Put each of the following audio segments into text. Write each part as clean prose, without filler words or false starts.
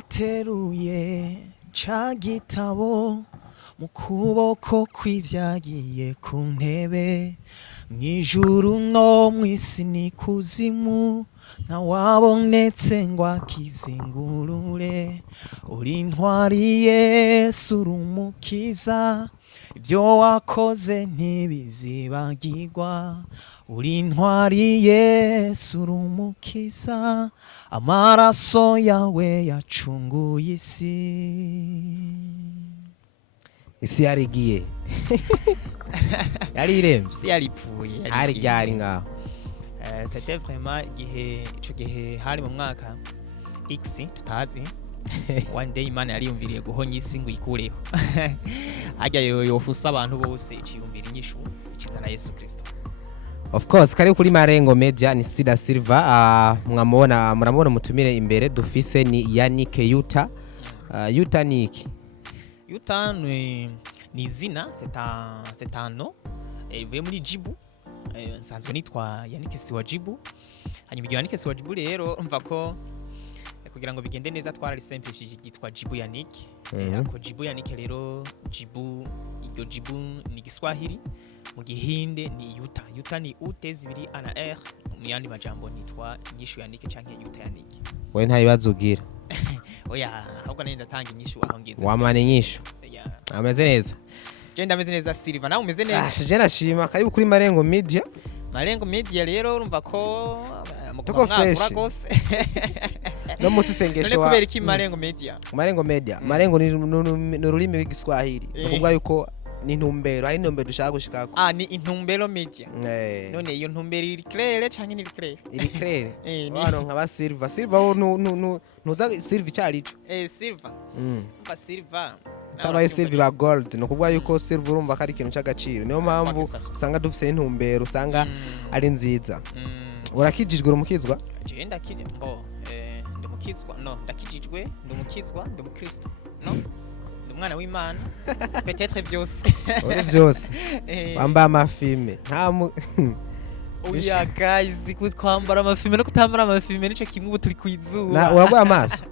ateruye ca gitabo mu kuboko kw'ivyagiye ku ntebe mw'ijuru no mw'isi n'ikuzimu ntawabonetse ngo akizingurure uri intwari Yesu uri umukiza ibyo wakoze ntibizibagirwa uri intwari Yesu uri umukiza amaraso yawe yacunguye isi yarigiye yariremvye si yaripfuye hari ryari ngaho c'était vraiment igihe hari mu mwaka X tutazi one day Imana yariyumviriye guhonya isi ngo ikureho ajya yofusa abantu bose iciyumvira inyishu ikizana Yesu Kristo. Of course kari kuri Malengo Media ni Sida Silva muramubona mutumire imbere dufise ni Yannick Yuta. Yuta ni iki? Yuta ni izina c'est un nom ivuye muri Jibu nsanzwe nitwa Yannick Siwajibu hanyuma ibyo Yannick Siwajibu rero umva ko kugira ngo bigende neza twararisemplishije gitwa Jibu Yannick ako Jibu Yannick rero Jibu iryo Jibu ni Giswahili mu Gihinde ni Yuta. Yuta ni utezi biri ana r mu yandi majambo nitwa inyishu Yannick canke Yuta Yannick. We nta bibazo ugira oya ahubwo nenda tanga inyishu aho ngeze wamana inyishu ameze neza je ndameze neza Silva nawe umeze neza je nashima karibu kuri Malengo Media. Malengo Media rero urumva ko tuko fresh no musi sengesho wa kubera iki Malengo Media Malengo ni ururimi rw'Igiswahili kuvuga yuko ni intumbero ari intumbero dushaka gushikako ni intumbero media none iyo ntumbero iri claire canke ni claire iri claire bano nkaba Silva wo ntuza Silva cyarico Silva mba Silva tabaye Silva ba gold no kuvuga yuko Silva urumva kari ikintu cy'agaciro niyo mpamvu usanga dufise intumbero usanga ari nziza. Urakijijwe urumukizwa je ndakije ndumukizwa ndakijijwe ndumukizwa ndumukristo umwana w'Imana peut-être byose uri byose wambaye amafime oya guys kwambara amafime no kutambara amafime nico kimwe ubu turi kwizuba uragwa amaso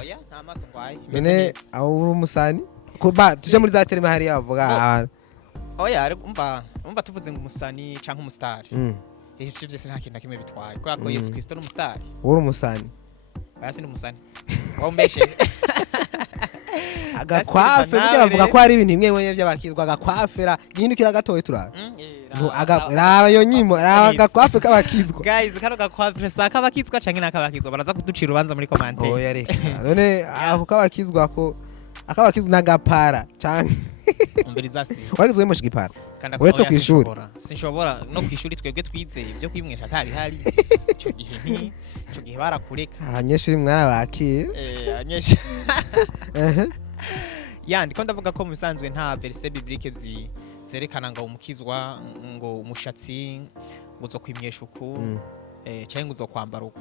oya nta maso ngwaye none aho uri umusani kuba tuje muri za terima hari yavuga oya umva tuvuze ngo umusani canke umustar ivyo byose nta kintu kimwe bitwaye kwa ko Yesu Kristo n'umustar uri umusani basi n'umusani waumeshe agakwafe burya bavuga ko ari ibintu bimwe by'abakizwa agakwafera gihindukira gatoye turaba raba yo nyimo agakwafe k'abakizwa guys kano gakwafe saka abakizwa canke nakabakizwa baraza kuducira ubanza muri commentaire oya reka none aho kabakizwa ko akabakizwa nagapara canke umbirizasi wagizwe mu shigipara uretse ku ishuri sinshobora no ku ishuri twebwe twizeye ibyo kwimwesha atari hari ico gihe barakureka abanyeshuri mwarabakiye abanyeshuri ndiko ndavuga ko musanzwe nta verset biblique zerekana ngo umukizwa ngo umushatsi ngo zo kwimyesha uku cyangwa ngo zo kwambara uku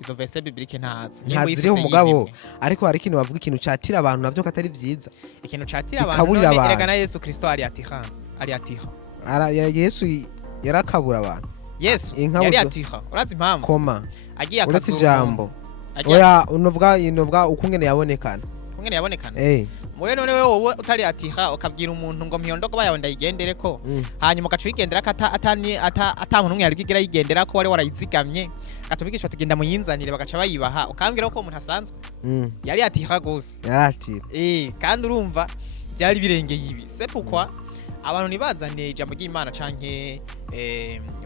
izo verset biblique ntaziriho umugabo ariko hari ikintu bavuga ikintu catira abantu navyo katari vyiza ikintu catira abantu erega na Yesu Kristo ari atira Yesu yarakabura abantu Yesu yari atira urazi impamvu koma agiye akazuba uretse ijambo oya unovuga ukungene yabonekana mwe none wewe utari atiha ukabwira umuntu ngo mpiyondo ko bayawe ndayigendere ko hanyuma ukacuyigendera ata muntu umwe yari bwigira yigendera ko wari warayizigamye gatumikishwa tugenda mu yinzanire bagaca bayibaha ukambwira ko umuntu asanzwe yari atiha gose yaratira kandi urumva byari birengeye ibi c'est pourquoi abantu nibazane ijambo ry'Imana canke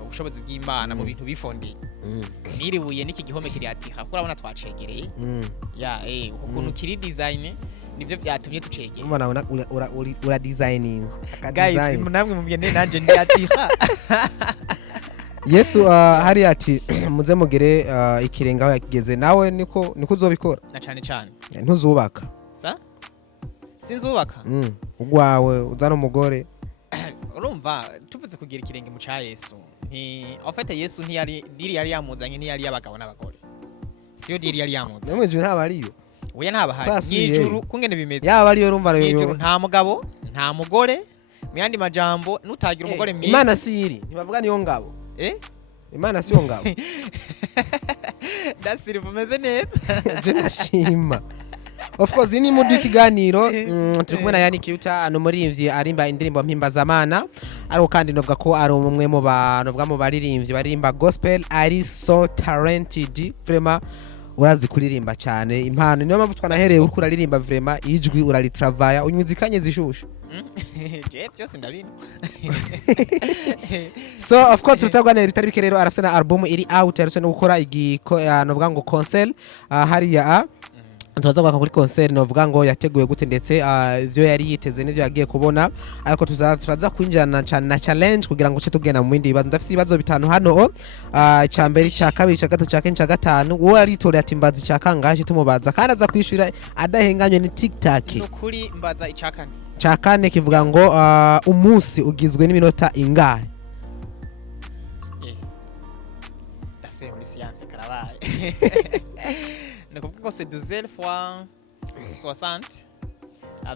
ubushobozi bw'Imana mu bintu bifondeye niribuye n'iki gihome kiri atiha kurabona twacegereye ukuntu kiri design nivyo byatumye tucegera umwana ura designing guys namwe mugende nanje ndi atiha Yesu hari ati muze mugere ikirenga aho yakigeze nawe niko uzobikora na cyane ntuzubaka sinzubaka ugwawe uzana umugore urumva tuvuze kugira ikirenge mu ca Yesu afite Yesu diri yari yamuzanye ntiyari y'abagabo n'abagore siyo diri yari yamuzanye mwe nta bariyo oya ntaba hari n'ijuru kungene bimeze yaba ariyo urumva rero n'ijuru nta mugabo nta mugore mu yandi majambo nutagira umugore mwiza Imana siri ntibavuga niyo ngabo Imana siyo ngabo Dasiriva umeze neza je nashima of course ni mu dukiganiro turi kumwe na Yannick Yuta ano muririmbyi arimba indirimbo mpimbazamana ariko kandi novuga ko ari umwe mu banovuga mu baririmbyi barimba gospel ari so talented vraiment urazi kuririmba cyane impano niyo mpamvu twanahereye uriko uraririmba vraiment ijwi uralitravaya unyuzikanye zishusha cyose ndabino so of course tutagwanira bitari bike rero arafite na album iri out ariko no gukora novuga ngo concert hariya turaza kwaka kuri concert novuga ngo yateguye gute ndetse ivyo yari yiteze n'ivyo yagiye kubona ariko turaza kwinjirana cyane na challenge kugira ngo tugena mu bindi bibazo ndafite ibibazo bitanu hano cya mbere cya kabiri cya gatatu cya kane cya gatanu uwo aritoreye ati mbaza cya kangaje tumubaza kandi aza kwishura adahenganywe ni TikTok nukuri mbaza icakane cya kane kivuga ngo umunsi ugizwe n'iminota ingahe dasuye muri science karabaye Nakuvuga ko c'est 12 fois 60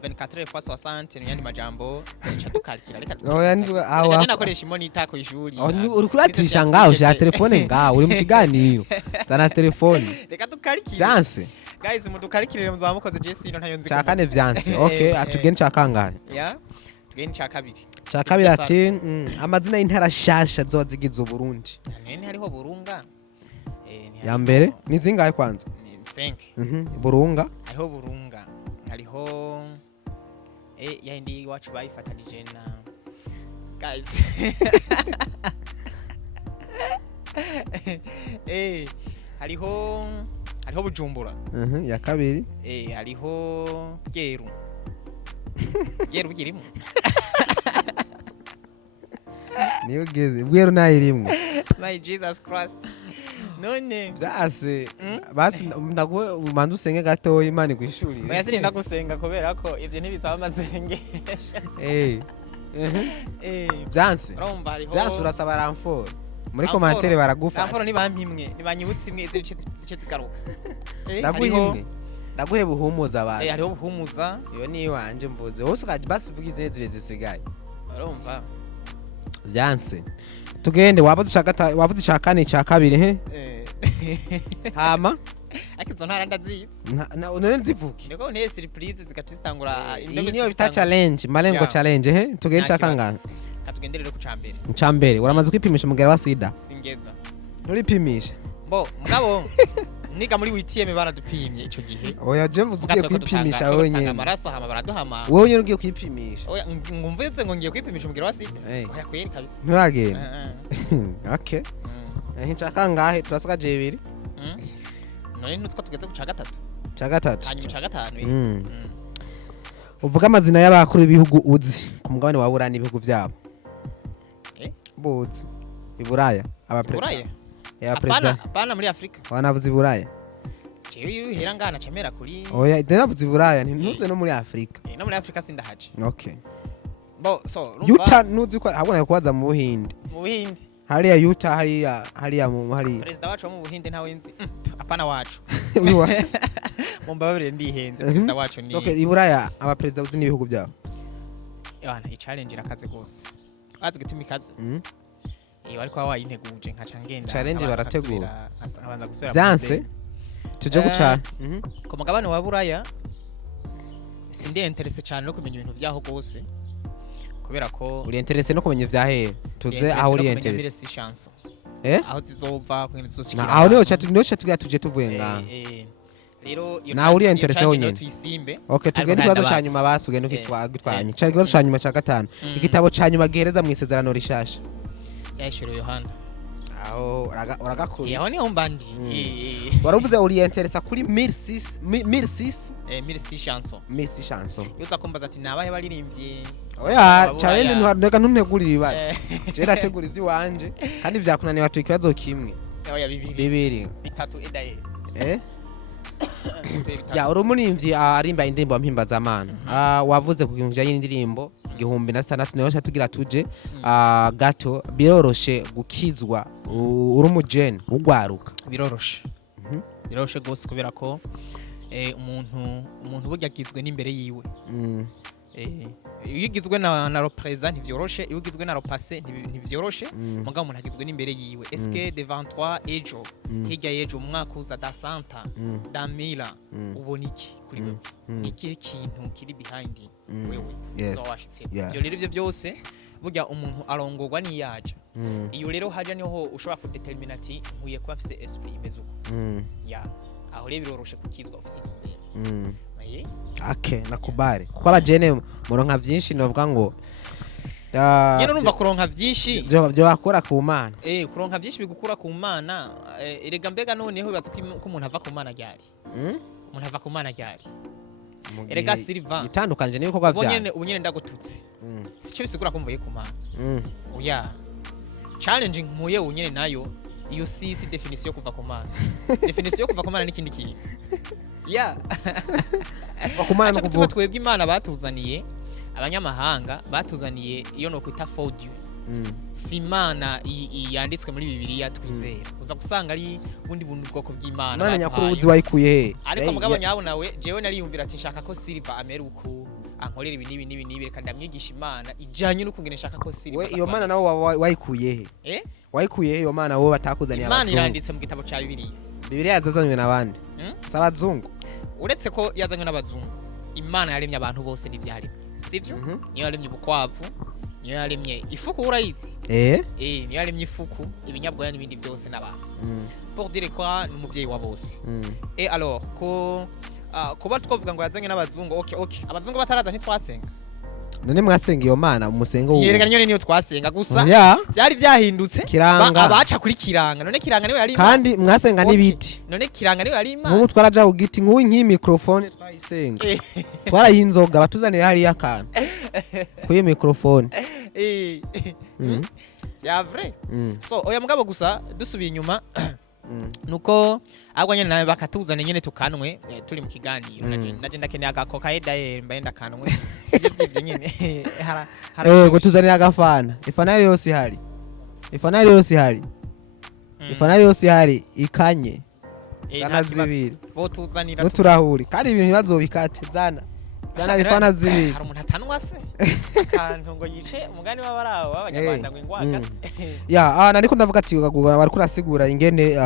24 fois 60 n'yandi majambo cha tukalkira reka awa nakoresha imonita ko ishuri uri kuratisha ngaho ya telefone ngaho uri mu kiganiro zana telefone reka tukalkira vyanse guys mudukalkirire muzaba mukoze Jesse no ntayo nzi cha kane vyanse okay atugeni cha kangahe tugeni cha kabiri cha kabiri ati amazina y'intara shasha zozigize Burundi nene hariho Burunga ya mbere ni zingahe kwanza 5 Burunga hariho Burunga hariho yindi wacu bayifatanije na guys hariho Bujumbura ya kabiri hariho Geru bugirimo niyo geze Bweru nayirimwe my Jesus Christ none byase basi ndaguhe umanza usenge gato Imana igwishurire bayasiri ndagusenga kubera ko ivyo ntibisaba amasengesha byanse urumva hariho byanse urasaba ramforo muri commentaire baragufasha ramforo nibampimwe nibanyibutse imwe zice zikaruka ndaguhe buhumuza basi hariho buhumuza iyo ni wanje mvuze wose ukaje basi vuga izene zibe zisigaye urumva byanse tugende wavuze cya kane cya kabiri hama akizo ntara ndazizi none nzivuki ndiko ne surprise zikatistangura indome niyo bita challenge malengo challenge tugende cya kangahe katugenderere ku cambere cambere uramaze kwipimisha umugera wa sida singeza nuripimisha mugabo niga muri WTM baradupimye ico gihe oya je mvugiye kwipimisha wowe nyene amaraso hama baraduhama wowe nyene ugiye kwipimisha oya ngumvise ngo ngiye kwipimisha umugera wa sida oya kweri kabisa nturagenda okay nchaka ngahe turasaka je bibiri none ntutwa tugeze ku ca gatatu hanyuma ca gatanu uvuga amazina y'abakuru b'ibihugu uzi ku mugabane wa Buraya n'ibihugu byabo bozi iburaya Buraya Apana muri Afrika. Wanavuze Buraya. Jewe uhera ngana camera kuri. Oya, ndanavuze Buraya ntuze no muri Afrika. No muri Afrika sindahaje. Okay. So Yuta nuzi ko habona kubaza mu Buhinde. Mu Buhinde. Hariya Yuta hariya mu hari. President wacu mu Buhinde ntawe nzi. Apana wacu. Wiwa. Mumbabere ndihenze president wacu ni. Okay, iburaya aba president uzi n'ibihugu byabo. Yana i-challenge irakaze gose. Azi gituma ikaze. Iyo ariko wayinteguje nkaca ngenda challenge barategura abanza gusubira byanse tuje guca ku mugabane wa Buraya sindi interesse cyane no kumenya ibintu byaho gose kubera ko uri interesse no kumenya vyahe tuze aho uri interesse aho zizova kwene zoshikira aho niho tugira tuje tuvuye nga rero na uri interesse honyene tuyisimbe okay tugende ikibazo cyanyuma basugende kwitwagitwanye cyari ikibazo cyanyuma cya gatanu igitabo cyanyuma gihereza mu isezerano rishasha Yashiro Yohana. Aho uragakubise. Yaho ni ombandi. Waravuze uri interesa kuri 1006 chanson. 1006 chanson. Yuza kumbaza ati nabahe baririmbye. Oya, challenge ntwandeka ntuntegurira ibibazo. Je nategura ivyo wanje kandi vyakunaniye watu ikibazo kimwe. Oya bibiri. Bitatu edaye. Ya urumurimvyi arimba indirimbo mpimbazamana. Wavuze kuginja y'indirimbo 2006 nayo tugira tuje gato biroroshe gukizwa urumujene ugwaruka biroroshe gose kubera ko umuntu burya agizwe n'imbere yiwe yigizwe na represent ntivyoroshe yigizwe na passé ntivyoroshe mugabo umuntu agizwe n'imbere yiwe eske de 23 ejo hirya yejo umwaka uza da santa da mila ubona iki kuri wewe iki kintu kiri behind wewe so washitse ivyo rero ivyo byose burya umuntu arongorwa niyaje iyo rero haje niho ushobora kudetermina ati nkuye kuba afise esprit imeze uko ya aho rero biroroshe kukizwa ufise imbere ake nakubali kuko abajene muronka vyinshi novuga ngo nyene numva kuronka vyinshi byo bakora ku mana kuronka vyinshi bigukura ku mana erega mbega noneho bibaza ko umuntu ava ku mana ryari umuntu ava ku mana ryari erega Silva itandukanje niyo kogwa vyane ubunyene ndagututse sico bisigura ko mvuye ku mana oya challenge muye unyene nayo iyo si definition kuva ku mana definition kuva ku mana n'ikindi kintu ya bakumana kuvuga twebwe imana batuzaniye abanyamahanga batuzaniye iyo no kwita fordu simana yanditswe muri bibiliya twizera uza gusanga ari bundi buntu bwoko bw'imana mana nyakuru uzi wayikuye he ariko mugabo nyabo nawe jewe nari yumvira ati nshaka ko Silva amera uko ankorera ibi nibi reka ndamwigisha imana ijanye no kungene nshaka ko Silva we iyo mana nawe wayikuye he wayikuye he iyo mana wowe batakuzaniye abazungu imana iranditse mu gitabo ca bibiliya yazazanywe nabandi sabazungu uretse ko yazanywe n'abazungu imana yaremye abantu bose n'ivyari sivyo niyo yaremye ubukwavu niyo yaremye ifuku urayizi niyo yaremye ifuku ibinyabwoya n'ibindi byose n'abantu pour dire quoi n'umuvyeyi wa bose et alors ko kuba twovuga ngo yazanywe n'abazungu okay abazungu bataraza ntitwasenga none mwasenga iyo mana umusengo wo yereka nyone niyo twasenga gusa byari byahindutse abaca kuri kiranga none kiranga niwe yari kandi mwasenga n'ibiti none kiranga niwe yari imana nk'ubu twaraja ugiti nk'ubu nk'iyi microphone twayisenga twarahinzoga batuzaniye hari yakantu kuyi microphone ya vrai so oya mugabo gusa dusubiye inyuma nuko agwa nyene nawe bakatuzana nyene tukanwe turi mu kiganiro naje ndakeneye agakoka edaye mbaye ndakanwe sije byivye nyene gutuzanira agafana ifanari yose hari ikanye zana zibiri botuzanira nuturahuri kandi ibintu bazobikate zana ifana zibiri hari umuntu atanwa se kantu ngo yice umugani w'abarawo w'abanyarwanda ngo ingwaka ya nariko ndavuga ati bari kurasigura ingene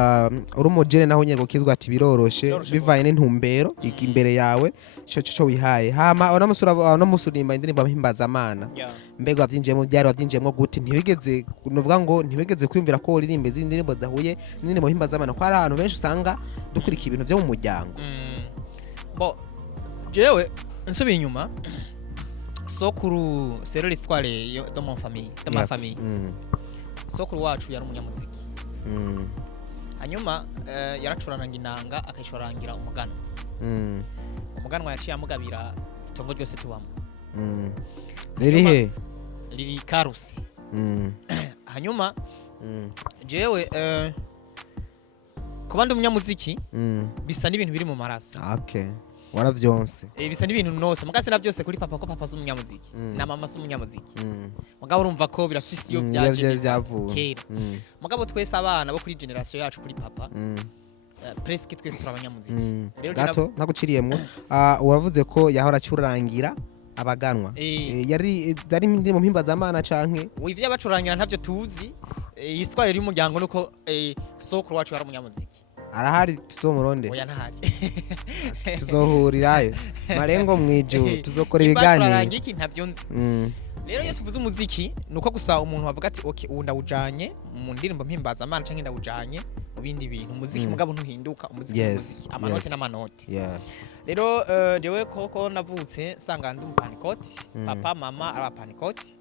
urumojene naho nyerwo kizwa ati biroroshe bivanye n'intumbero imbere yawe cyo wihaye hama no musurimba indirimbo mpimbaza amana mbego avyinjiyemo byari wavyinjiyemo guti ntibigeze nuvuga ngo ntibigeze kwimvira ko uririmbe izindi dahuye n'indirimbo mpimbaza amana ko ari ahantu benshi usanga dukurika ibintu byo mu muryango bo jewe nsubiye inyuma sokuru c'est l'histoire de ma famille sokuru wacu yari umunyamuziki hanyuma yaracuraranga inanga akishorangira umuganwa yaciye amugabira itongo ryose tubamo riri Karusi hanyuma jewe kuba ndi umunyamuziki bisa n'ibintu biri mu maraso waravyonse bisa n'ibintu nose mugase na byose kuri papa ko papa z'umunyamuziki na mama z'umunyamuziki mugabo urumva ko birafise iyo byaje kera mugabo twese abana bo kuri generation yacu kuri papa presque twese turabanyamuziki rero gato naguciriyemo uravuze ko yahora acurangira abaganwa yari ndi mu mpimbaza amana canke wivye abacurangira ntavyo tuzi isware y'umuryango nuko sokuru wacu yari umunyamuziki arahari tuzomuronde oya ntahari tuzohurirayo malengo mwijuru tuzokora ibiganiro iki ntavyo nzi rero iyo tuvuze umuziki nuko gusa umuntu wavuga ati okay ubu ndawujanye mu ndirimbo mpimbaza amana canke ndawujanye mu bindi bintu umuziki mugabo ntuhinduka umuziki amanoti n'amanoti rero jewe koko navutse sanga ndi umupanikoti papa mama ari abapanikoti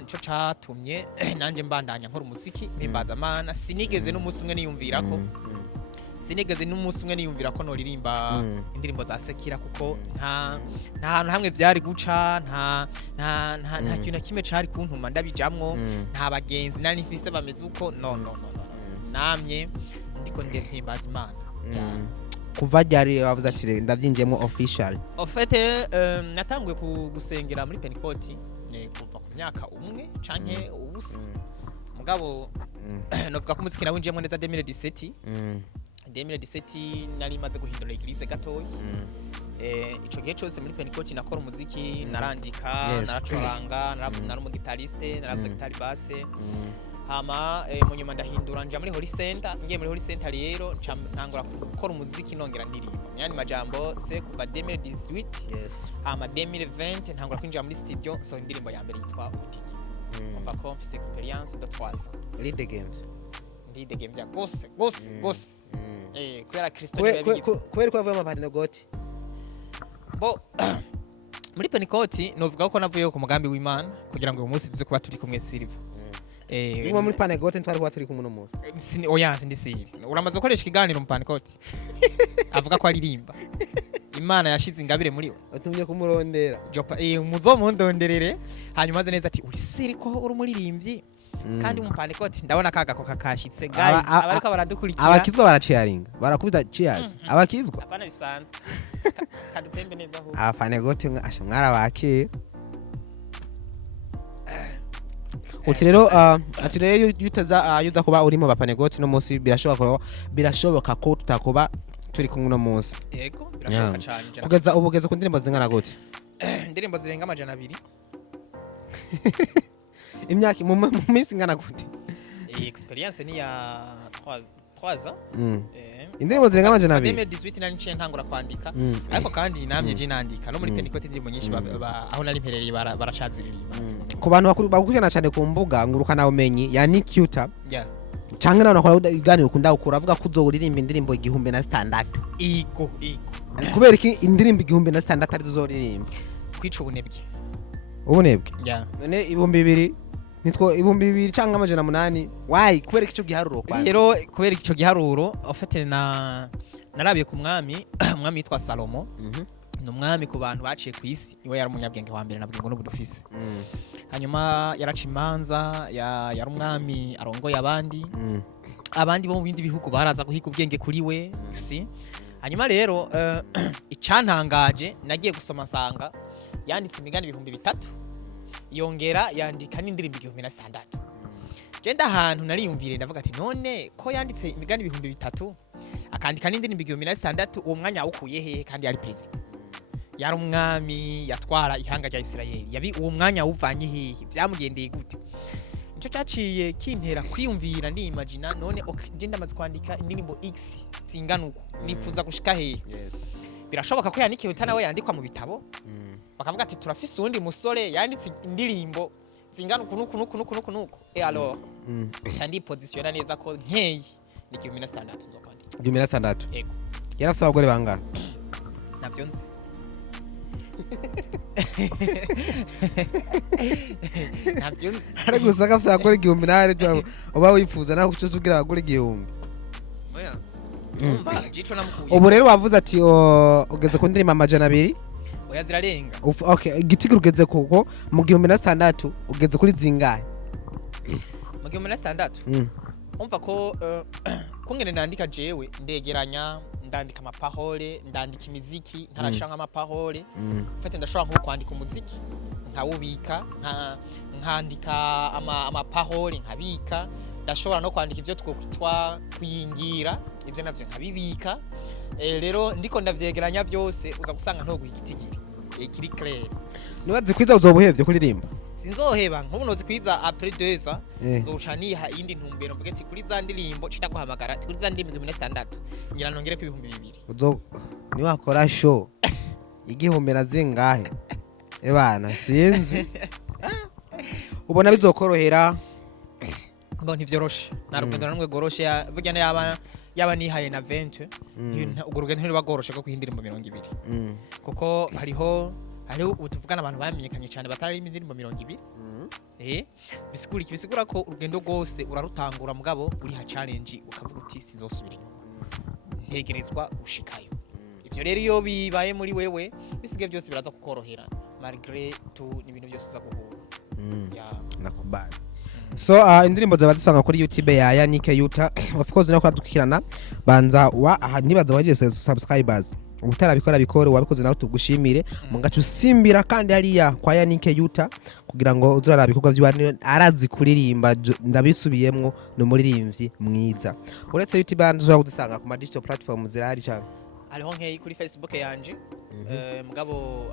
nico catumye nanje mbandanya nkora umuziki mpimbaza amana sinigeze n'umunsi umwe niyumvira ko noririmba indirimbo za sekira kuko nta hantu hamwe byari guca nta kintu na kimwe cari kuntuma ndabijamwo nta bagenzi nari nfise bameze uko no namye ndiko mpimbaza imana kuva ryari wavuze ati ndavyinjiyemo official ofete natanguye gusengera muri Pentecote kuva ku myaka umwe canke ubusa mugabo novuga ko umuziki nawinjiyemo neza 2017 2017 nari maze guhindura eglise gatoya ico gihe cyose muri Pentecote nakora umuziki narandika naracuranga nari umugitariste naravuze gitari basse hama mu nyuma ndahindura nja muri Holy Center ngiye muri Holy Center rero ntangura gukora umuziki nongera ndirimba yani majambo se kuva 2018 hama 2020 ntangura kwinjira muri studio so indirimbo ya mbere yitwa Utiki umva ko mfise experience de 3 ans lead the games ya Bose kubera Kristo yabigize kubera ko avuye mu Pentecote bo muri Pentecote novuga ko navuye ku mugambi w'Imana kugira ngo uyu munsi tuze kuba turi kumwe Silva Ingo muri Pentecote ntwari kuba turi kumwe no munsi oya sindi Silva uramaze gukoresha ikiganiro mu Pentecote avuga ko aririmba Imana yashize ingabire muri we utumye kumurondera muzomundonderere hanyuma aze neza ati uri seri ko uri umuririmbyi kandi mu Pentecote ndabona kaga ko kakashitse guys abariko baradukurikira abakizwa baraciaringa barakubita cheers abakizwa apana bisanzwe kadutembe neza aho Pentecote asha mwarabake uti rero yuza kuba urimo ba Pentecote no munsi birashoboka ko tutakuba turi kumwe no munsi yego birashoboka cyane kugeza ubugeze ku ndirimbo zingana gute indirimbo zirenga 200 imyaka mu minsi ingana gute experience ni ya 3 ans indirimbo zirenga 200 2018 nari nce ntangura kwandika ariko kandi namye je nandika no muri Pentecote indirimbo nyinshi aho nari mperereye barashaziririmba ku bantu bakurikirana cyane ku mbuga ngurukana umenyi ya Nicuta canke nawe nakora iganiro ukunda ukura avuga ko uzoririmba indirimbo 1600 iko kubera iki indirimbo 1600 arizo uzoririmba kwica ubunebwe none 2000 nitwo 2000 canke 800 why kubera ico giharuro kwa rero kubera ico giharuro ofete narabiye ku mwami yitwa Salomo numwami ku bantu baciye ku isi niwe yari umunyabwenge wa mbere nabwo n'ubudufise hanyuma yaraca imanza yari umwami arongoye abandi bo mu bindi bihugu baraza guhiga ubwenge kuri we si hanyuma rero icantangaje nagiye gusoma sanga yanditse imigani 3000 yongera yandika n'indirimbo 1600 je ndahantu nariyumvire ndavuga ati none ko yanditse imigani 3000 akandika n'indirimbo 1600 uwo mwanya awukuye hehe kandi yari president yari umwami yatwara ihanga rya Isirayeli uwo mwanya uvanye hehe byamugendeye gute nico caciye kintera kwiyumvira ndimagina none je ndamaze kwandika indirimbo X zinganuko nifuza gushika hehe birashoboka ko yanikiwe nawe yandikwa mu bitabo bakavuga ati turafise undi musore yanditse indirimbo zingana nuko alors kandi positiona neza ko nkeyi ni 1600 nzokandi 1600 yego yarafise abagore bangana navyo nzi navyo ari gusaka afise abagore 1000 uba wifuza naho cyo tugira abagore 1000 oya ubu rero wavuze ati ugeze ku ndirimbo 200 oya zirarenga okay igitigi ugeze kuko mu 1600 ugeze kuri zingahe mu 1600 umva ko kungene nandika jewe ndegeranya ndandika amapahole ndandika imiziki ntarashanga amapahole mfate ndashobora nko kwandika umuziki nkawubika nkandika amapahole nkabika ndashobora no kwandika ivyo twokwitwa kuyingira ivyo navyo nkabibika rero ndiko ndavyegeranya byose uza gusanga ntoguha igitigiri kiri clair nibaze kwiza uzobuhevye kuririmba sinzoheba nk'ubu nozi kwiza après 2 ans nzoca niha indi ntumbero mvuge ati kuri za ndirimbo cita guhamagara ati kuri za ndirimbo 1600 ngira nongere ku 2000 uzo ni wakora show igihumbi na zingahe ebana sinzi ubona bizokorohera ngo ntivyoroshe narugendo namwe goroshe burya yaba nihaye na 20 ubwo rugendo ntibagoroshe ko kuhindirimbo 200 kuko hariho utuvugana abantu bamenyekanye cyane batari indirimbo 200 bisigura ko urugendo rwose urarutangura mugabo uri ha challenge ukavuga uti sinzosubira inyuma ntegerezwa gushikayo ivyo rero iyo bibaye muri wewe bisigaye byose biraza kukorohera malgré tout ni ibintu byose uza guhura nakubali so indirimbo zaba dusanga kuri YouTube ya Nike Yuta of course nako dukirana banza nibaza wagize subscribers utarabikora bikore wabikoze nawe tugushimire mungacu usimbira kandi hariya kwa Yannick Yuta kugira ngo uzurara bikorwa by'ibani arazi kuririmba ndabisubiyemwo no muririmbyi mwiza uretse YouTube band ushobora kudusanga ku ma digital platform zirahari cyane hariho nk'eyi kuri Facebook yanje mugabo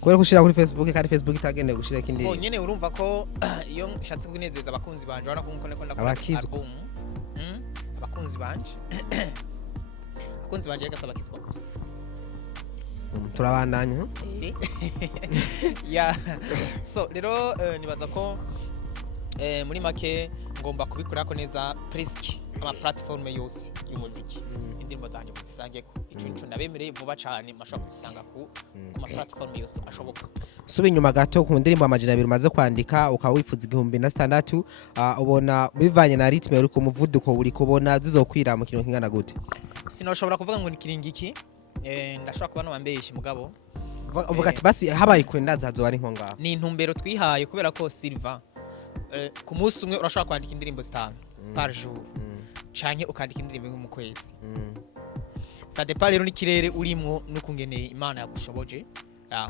kubera gushira kuri Facebook kandi Facebook itagendeye gushira kindi nyene urumva ko iyo nshatse kunezeza abakunzi banje urabona ko nko ndakora album abakunzi banje gasaba kizwa gusa turabandanya ya so rero nibaza ko muri make ngomba kubikora ko neza presque ama platform yose y'umuziki indirimbo zanje muzisange ko ico ndabemereye vuba cyane mashaka gusanga ku ma platform yose ashoboka subi nyuma gato ku ndirimbo amajina 2 umaze kwandika ukaba wifuza 1600 ubona bivanye na ritme uri ku muvuduko uri kubona zizokwira mu kintu kingana gute sinoshobora kuvuga ngo ni kiringiki ndashobora kuba nabambeshe mugabo uvuga ati basi habaye kwendaza hazo ari nkonga ni intumbero twihaye kubera ko Silva ku munsi umwe urashobora kwandika indirimbo 5 par jour canke ukandika indirimbo mu kwezi ça dépend rero n'ikirere urimo n'ukungene Imana yagushoboje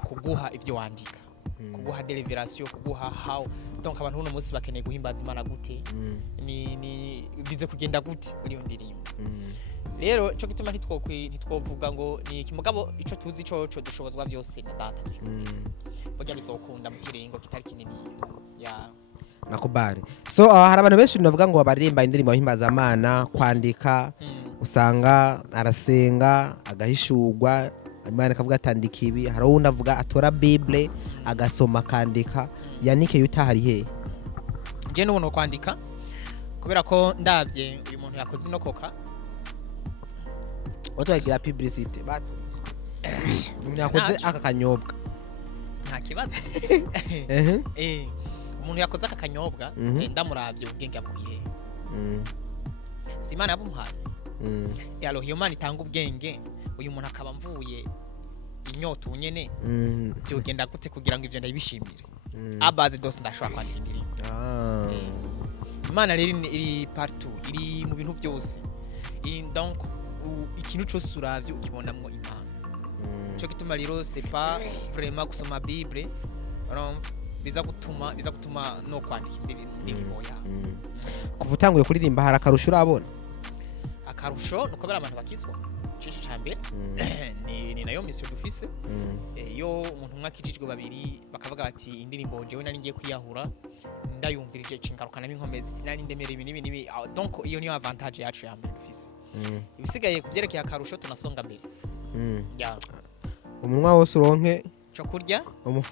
kuguha ivyo wandika kuguha deliveration kuguha how donc abantu uno munsi bakeneye guhimbaza Imana gute ni bize kugenda gute uri ndirimbo rero cyo gituma ntitwovuga ngo ni ikimugabo ico tuzi cyo dushobozwa byose na data burya bizokunda mu kiringo kitari kinini ya nakubari so hari abantu benshi bavuga ngo baririmba indirimbo bahimbaza Imana kwandika usanga arasenga agahishurwa Imana kavuga atandika ibi hari uwundi avuga atora Bible agasoma kandika Yannick Yuta hari he je n'umuntu kwandika kubera ko ndavye uyu muntu yakoze no koka otogira publicity but yakoze aka kanyobwa nta kibazo umuntu yakoze aka kanyobwa ndamuravye ubwenge avuye Simana yabumuhaye yalo hiyo mani tanga ubwenge uyu muntu akaba mvuye inyota unyene byogenda gute kugira ngo ivyo ndabishimire abaze dose ndashobora kwandika indirimbo Imana rero iri partout iri mu bintu byose donc ikintu cyose uravye ukibonamwo Imana cyo gituma rero c'est pas vraiment gusoma Bible biza gutuma no kwandika indirimbo ya kuvutanguye kuririmba hari akarusho urabona akarusho nukobera abantu bakizwa cisho cyambere ni nayo mission dufise yo umuntu mwakijijwe babiri bakavuga ati indirimbo jewe nari ngiye kwiyahura ndayumvirije cingarukana n'inkomezi nari ndemere ibi nibi donc iyo niyo avantage yacu ya mbere dufise ibisigaye kuvyerekeye akarusho tunasonga mbere ya umunwa wose uronke cyo kurya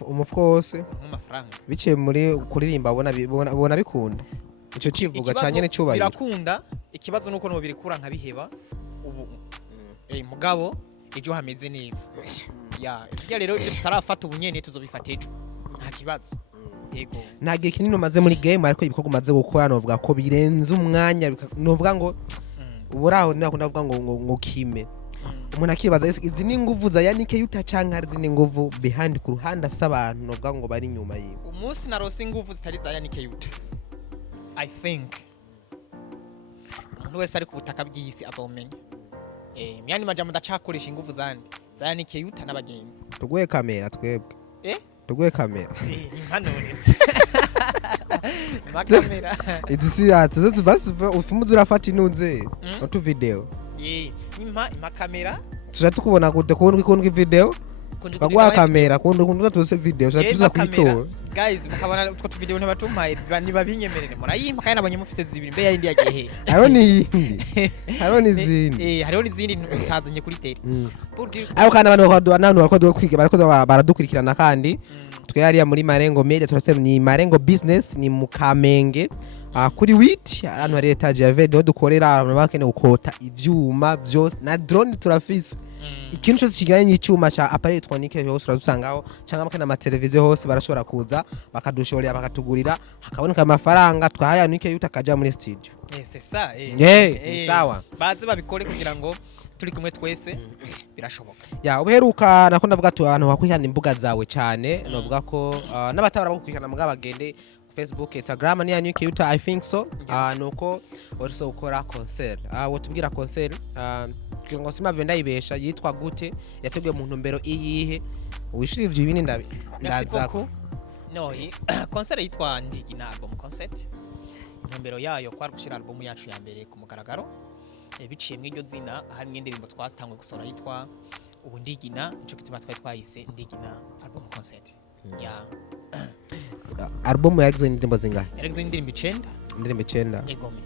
umufuko wose mu mafaranga biciye muri kuririmba abona bikunda ico civuga cyane cyubahiro birakunda ikibazo nuko no birikura nka biheba ubu mugabo ejo hameze neza ya ibyo rero ivyo tutarafata ubunyene tuzobifata ejo nta kibazo yego nta gihe kinini umaze muri game ariko ibikorwa umaze gukora novuga ko birenze umwanya novuga ngo uburaho nakunda kuvuga ngo kime umuntu akibaza izi ni nguvu za Yannick Yuta canke ari zini nguvu behind ku ruhande afise abantu novuga ngo bari nyuma yiwe umunsi narose nguvu zitari za Yannick Yuta I think umuntu wese ari ku butaka bw'isi azomenya myani majambo ndacakoresha inguvu zandi za Yannick Yuta n'abagenzi tuguye kamera twebwe tuguye kamera impanonese makamera idisi yatu tubasi ufumuze urafata inunze otu video ima kamera tuza tukubona gute kundwi video kagwa kamera kundwi tuse video tuza kwitora guys mukabona utwo video ntibatumpaye niba binyemerere murayimpa kandi nabonye mufise zibiri mbe yindi yagiye haro ni zindi hariho n'izindi ntazanye kuri tele ayo kandi abantu barako kwiga barako baradukurikirana kandi twe yari muri Malengo Media turase ni Malengo Business ni mu Kamenge kuri wit arantu hari etage ya video dukorera abantu bakene gukota ivyuma byose na drone turafise ikintu cyose kiganye n'icyuma cha appareil électronique yose uradusangaho cyangwa bakana ama televiziyo hose barashobora kuza bakadushorera bakatugurira hakaboneka amafaranga twahaya Yannick Yuta kaja muri studio c'est ça ni sawa baze babikore kugira ngo turi kumwe twese birashoboka ya ubeheruka nakunda vuga ati abantu bakwihana imbuga zawe cyane novuga ko n'abatara bakwihana mbwa bagende Facebook Instagram ni Yannick Yuta I think so nuko also ukora concert wo tubwira concert kugira ngo simave ndayibesha yitwa gute yateguye mu ntumbero iyihe wishuri ivyo ibindi ndazako no concert yitwa Ndigina album concert intumbero yayo kwari gushira album yacu ya mbere ku mugaragaro biciye mw'iryo zina hari n'indirimbo twatangwe gusora yitwa ubu Ndigina nico kituma twayise Ndigina album concert ya album yagizwe n'indirimbo zingahe yagizwe n'indirimbo 9 indirimbo 9 egome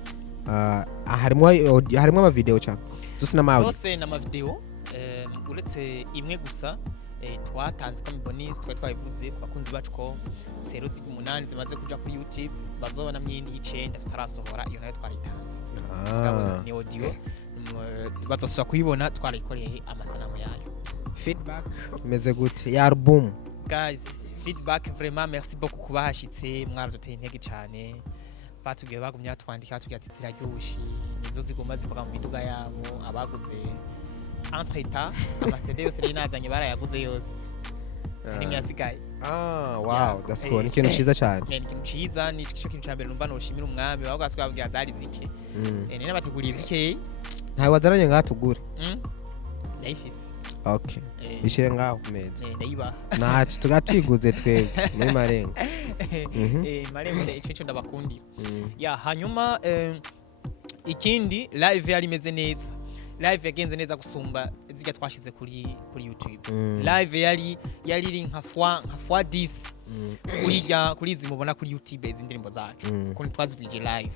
harimo ama video cyane zose n'ama video uretse imwe gusa twatanze ko bonus twayivuze ku bakunzi bacu ko sero z'umunani zimaze kuja kuri YouTube bazobona myindi y'icenda tutarasohora iyo nayo twaritanze ni audio bazosubira kuyibona twarayikoreye amasanamu yayo feedback imeze gute ya album guys feedback vraiment merci beaucoup kubahashitse mwaraduteye intege cyane batugiye bagumye twandika tugiye ati ziraryushi nizo zigomba zivuga mu miduga yabo abaguze entreta amasede yose rinazanye barayaguze yose nimwe yasigaye wow that's cool ikintu ciza cyane ni ikintu ciza ni cyo kintu cyambere numva no shimira umwami bavuga ko babwiye zari zike ni nabateguriye zike ntawe wazaranye ngatugure ndayifise okay bishire ngaho kumeza ndayiba nacu tugatwiguze twebwe muri malengo malengo icyo ndabakundira ya hanyuma ikindi live yari imeze neza live yagenze neza gusumba zijya twashize kuri YouTube live yari iri nka fois 10 kuri izi mubona kuri YouTube izindirimbo zacu kuko twazivije live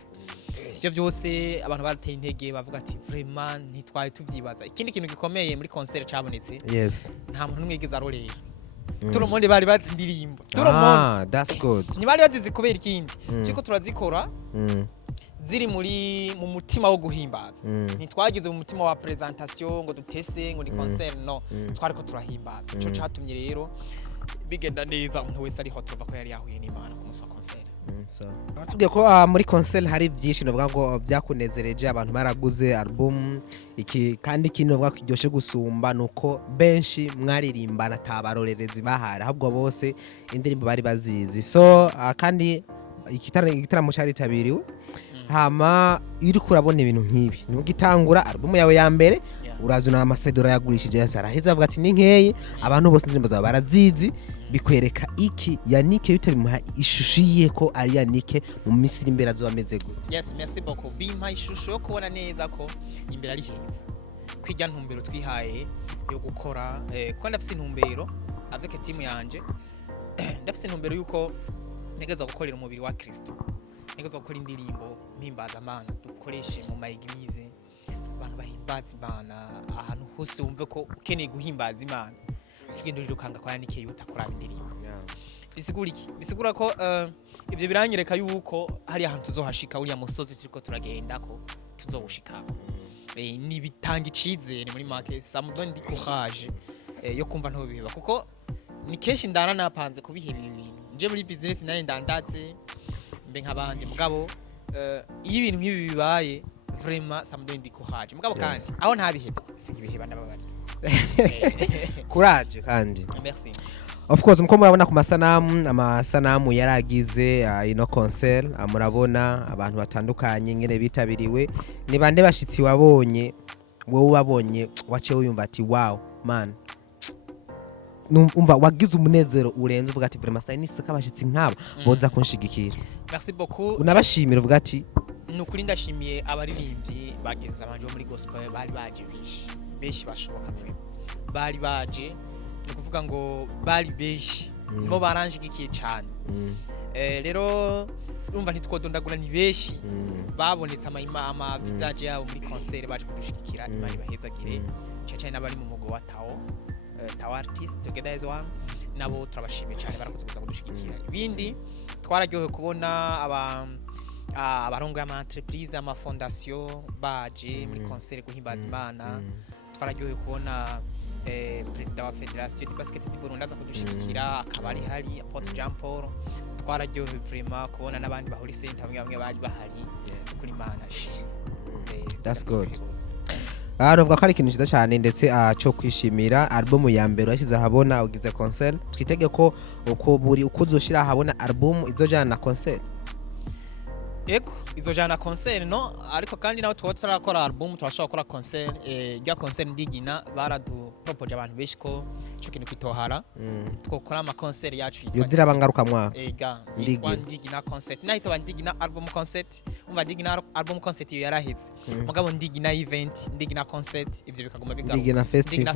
ibyo byose abantu barateye intege bavuga ati vraiment ntitwari tuvyibaza ikindi kintu gikomeye muri concert cabonetse yes nta muntu numwigeze arorera turumonde bari bazi indirimbo that's good ni bari bazizi kubera ikindi cyo turazikora ziri mu mutima wo guhimbaza ntitwagize mu mutima wa presentation ngo dutese ngo ni concert no twariko turahimbaza cyo catumye rero bigenda neza umuntu wese ari hot ko yari yahuye n'Imana ku munsi wa concert batubwiye ko muri concert hari byinshi novuga ngo byakunezereje abantu baraguze album iki kandi kintu novuga ko iryoshe gusumba nuko benshi mwaririmbana tabarorerezi bahari ahubwo bose indirimbo bari bazizi so kandi igitaramo cyari tabiriwe hama iri kurabona ibintu nk'ibi ntugitangura album yawe ya mbere urazuna amasedora yagurishije yasaraheza avuga ati ni nkeye abantu bose indirimbo zabo barazizi bikwereka iki Yannick yutabimuha ishushiye ko ari Yannick mu misiri imbere azo ameze gute yes merci beaucoup bimpa ishusho yo kubona neza ko imbere ari heza kwijya ntumbero twihaye yo gukora ko ndafise intumbero avec team yanje ndafise intumbero yuko negeza gukorera umubiri wa Kristo negeza gukora indirimbo mpimbaza Imana dukoreshe mu maeglise abantu bahimbaza Imana ahantu hose wumve ko ukeneye guhimbaza Imana kigendo rirukanga kwa Yannick yutakora indirimbo bisigura iki bisigura ko ivyo biranyereka yuko hari ahantu tuzohashika uri ya musozi turiko turagenda ko tuzobushika ni bitanga icizere muri make samdo ndi courage yo kumva nto biba kuko ni keshi ndana napanze kubiheba ibintu nje muri business naye ndandatse mbe nk'abandi mugabo iyo ibintu nk'ibi bibaye vraiment samdo ndi courage mugabo kandi aho ntabihebye sigibiheba nababari courage kandi merci of course mko murabona ku amasanamu yaragize ino concert murabona abantu batandukanye ngene bitabiriwe ni bande bashitsi wabonye wowe wabonye wace uyumva ati wow man numva wagize umunezero urenze uvuga ati vraiment style nisaka bashitsi nkaba boza kunshigikira merci beaucoup unabashimira uvuga ati nukuri ndashimiye abaririmbyi bagenza abanje muri gospel bari baje beshi bashoboka bari baje ni kuvuga ngo bari beshi nibo baranjigikiye cyane rero urumva ntitwodondagura ni beshi babonetse ama visage yabo muri concert baje kudushigikira Imana ibahezagire cyane n'abari mu mugo wa Tao artist together as one nabo turabashimiye cyane barakoze kuza kudushigikira ibindi twararyohe kubona abarongo y'ama entreprise ama fondation baje muri concert guhimbaza Imana twararyohe kubona president wa Federation de Basket du Burundi aza kudushigikira akabari hari Apotre Jean Paul twararyohe vraiment kubona n'abandi bahuri center bamwe bari bahari kuri Imana that's good aravuga ko ari ikintu cyiza cyane ndetse cyo kwishimira album ya mbere yashyize ahabona ugize concert twitege ko uko buri uko uzoshira ahabona album izojana na concert izojana concert no ariko kandi nawe tuba turakora album turashobora gukora concert rya concert ndigina baradu propoje abantu benshi ko ico kintu kwitohara twokora ama concert yacu yo dira bangaruka mwa ega ndigina concert nahito bandigina album concert umva ndigina album concert yo yaraheze mugabo ndigina event ndigina concert ivyo bikaguma bigaruka ndigina